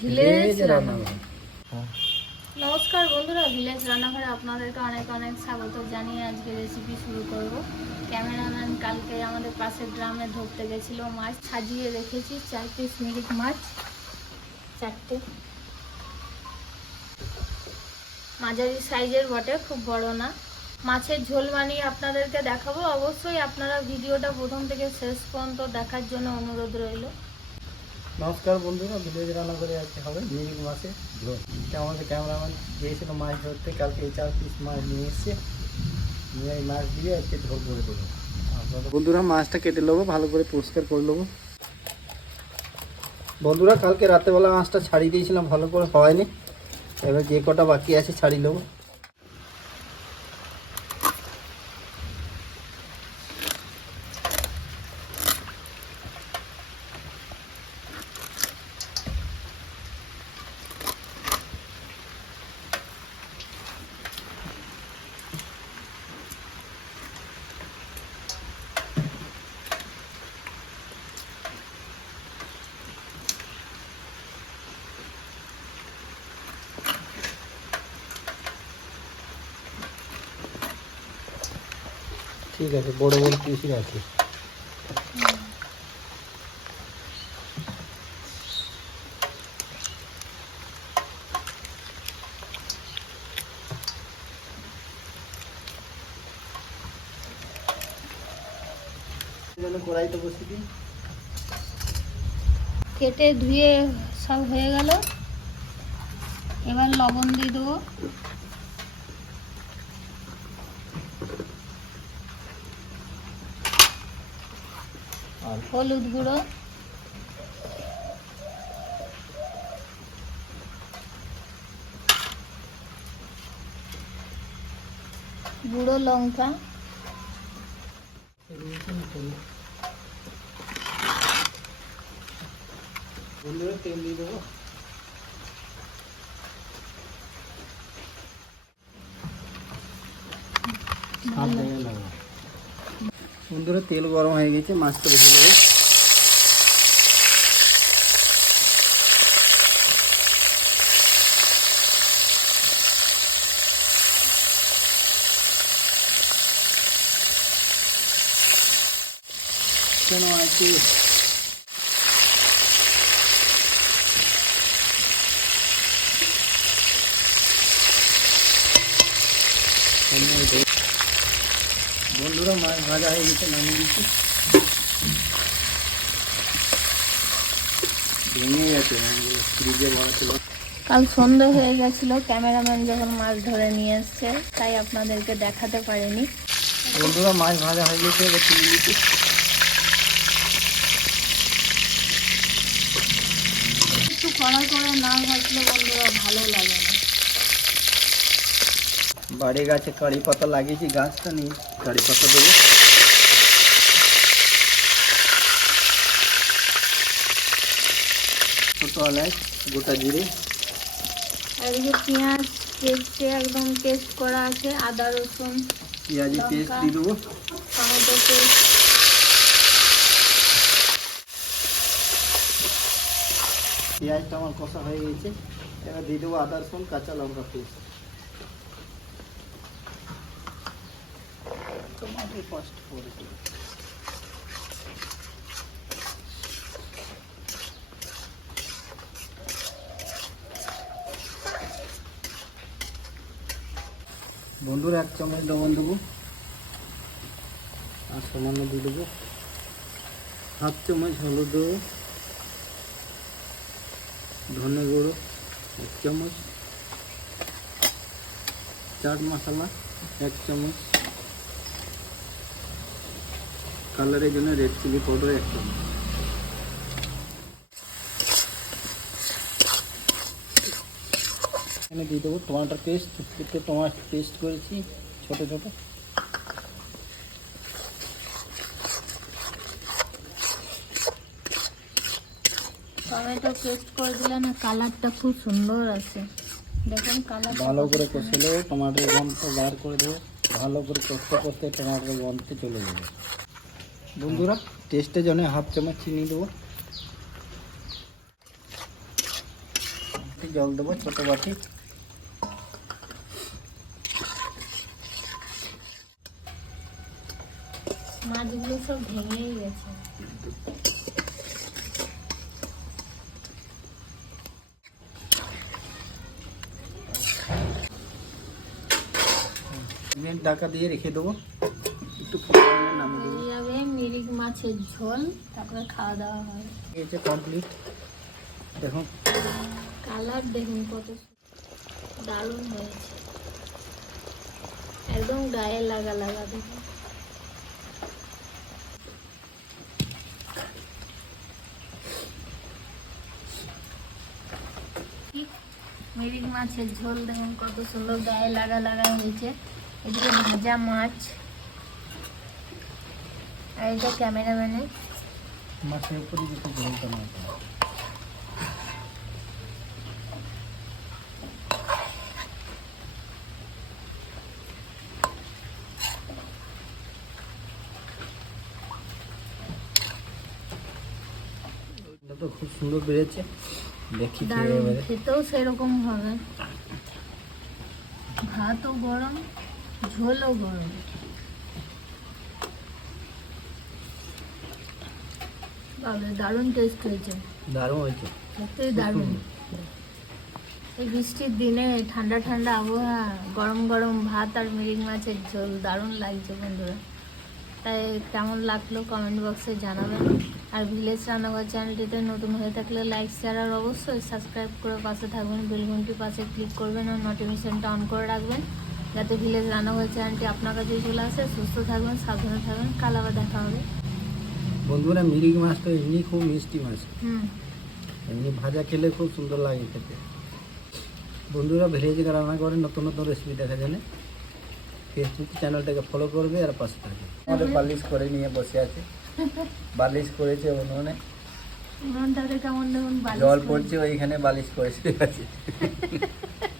Village হ্যাঁ। নমস্কার বন্ধুরা ভিলেজ রান্নাঘরে আপনাদেরকে অনেক অনেক স্বাগত জানিয়ে আজকে রেসিপি শুরু করব। ক্যামেরাম্যান কালকে আমাদের পাশের গ্রামে ধরতে গেছিল মাছ। সাজিয়ে রেখেছি চার পিস মিরিক মাছ। চারটে। মাঝারি সাইজের বটে খুব বড় না। মাছের ঝোল বানিয়ে আপনাদেরকে দেখাবো। অবশ্যই আপনারা ভিডিওটা প্রথম থেকে শেষ পর্যন্ত দেখার জন্য অনুরোধ রইল। নমস্কার বন্ধুরা ভিলেজ রান্না করে আজকে হবে মিরিক মাছের ঝোল এটা আমাদের ক্যামেরাম্যান গিয়েছিল মাছ ধরতে কালকে এই চার পিস মাছ নিয়ে এসছে। নিয়ে এই মাছ দিয়ে আজকে ঝোল করে দেবো। বন্ধুরা মাছটা কেটে নেব ভালো করে পরিষ্কার করে নেব। বন্ধুরা কালকে রাতেবেলা মাছটা ছাড়িয়ে দিয়েছিলাম ভালো করে হয়নি। এবার যে কটা বাকি আছে ছাড়িয়ে নেব। ঠিক আছে, বড় বড় পিসই আছে। কেটে ধুয়ে সব হয়ে গেল। এবার লবণ দিয়ে দেবো। হলুদ গুঁড়ো। গুঁড়ো লঙ্কা। তেল দিয়ে দেবো। বন্ধুরা তেল গরম হয়ে গেছে মাছটা ভেজে নেব। কেন আছে বন্ধুরা মাছ ভাজা হয়ে গেছে নামিয়ে দিচ্ছি। ভেঙে গেছে ফ্রিজে ভরা ছিল। কাল সন্ধে হয়ে গেছিল ক্যামেরাম্যান যখন মাছ ধরে নিয়ে এসছে তাই আপনাদেরকে দেখাতে পারিনি। বন্ধুরা মাছ ভাজা হয়ে গেছে এবার তুলে দিচ্ছি একটু কড়া করে না ভাজলে বন্ধুরা ভালো লাগে না। বাড়ি গাছে কারি পাতা লাগিয়েছি গাছটা নেই কারি পাতা দেবো। ছোট এলাচ গোটা জিরে। যে পেঁয়াজ কেটে একদম পেস্ট করা আছে আদা রসুন পেঁয়াজি পেস্ট। দিয়ে দেবো। Tomato paste. পেঁয়াজটা আমার কষা হয়ে গেছে। এবার দিয়ে দেবো আদা রসুন কাঁচা লঙ্কা পেস্ট। তোমাকে কষ্ট করে দেবো। বন্ধুরা, এক চামচ লবণ দেবো। আর সামান্য দিয়ে দেবো। হাফ চামচ হলুদ দেবো। ধনে গুঁড়ো, এক চামচ। চাট মশলা, এক চামচ। কালারের জন্য রেড চিলি পাউডার এক চামচ। এখানে দিয়ে দেবো টমাটো পেস্ট একটু টমাটো পেস্ট করেছি ছোটো ছোটো। টমেটো পেস্ট করে দিলে কালারটা খুব সুন্দর আছে দেখুন কালার ভালো করে কষে দেবো টমাটোর গন্ধ বার করে দেবো। ভালো করে কষতে কষতে টমাটোর গন্ধতে চলে যাবে। বন্ধুরা টেস্টের জন্য হাফ চামচ চিনি দেবো। জল দেবো ছোটো বাটি। মাছগুলো সব ভেঙেই গেছে। মিনিট ঢাকা দিয়ে রেখে দেবো। একটু মাছের ঝোল তারপরে খাওয়া দাওয়া হয়। এই যে কমপ্লিট দেখুন কালার দেখুন কত দারুণ হয়েছে। একদম গায়ে লাগা লাগা দেখুন? মিরিক মাছের ঝোল দেখুন কত সুন্দর গায়ে লাগা লাগা হয়েছে। এদিকে ভাজা মাছ। এটা ক্যামেরাম্যানের মাছের উপরে যেতে ঝোলটা মারতে তো খুব সুন্দর বেড়েছে দেখি খেতেও সেরকম হবে। ভাতও গরম ঝোলও গরম। বাবরে দারুণ টেস্ট হয়েছে। দারুণ হয়েছে। সত্যিই দারুণ। এই বৃষ্টির দিনে ঠান্ডা ঠান্ডা আবহাওয়া গরম গরম ভাত আর মিরিং মাছের ঝোল দারুণ লাগছে বন্ধুরা। তাই কেমন লাগল কমেন্ট বক্সে জানাবেন। আর ভিলেজ রান্নাঘর চ্যানেলটিতে নতুন হয়ে থাকলে লাইক শেয়ার আর অবশ্যই সাবস্ক্রাইব করে পাশে থাকবেন। বেলঘন্টি পাশে ক্লিক করবেন আর নোটিফিকেশনটা অন করে রাখবেন। যাতে ভিলেজ রান্নাঘর চ্যানেলটি আপনার কাছে চলে আসে। সুস্থ থাকবেন সাবধানে থাকবেন। কাল আবার দেখা হবে। বন্ধুরা মিরিক মাছটা এমনি খুব মিষ্টি মাছ। এমনি ভাজা খেলে খুব সুন্দর লাগে খেতে। বন্ধুরা ভিলেজে রান্না করে নতুন নতুন রেসিপি দেখা জানে ফেসবুক চ্যানেলটাকে ফলো করবে আর পাশে থাকবে। আমাদের বালিশ করে নিয়ে বসে আছে। বালিশ করেছে উনুনে। জল পড়ছে ওইখানে বালিশ করে শুয়ে আছে।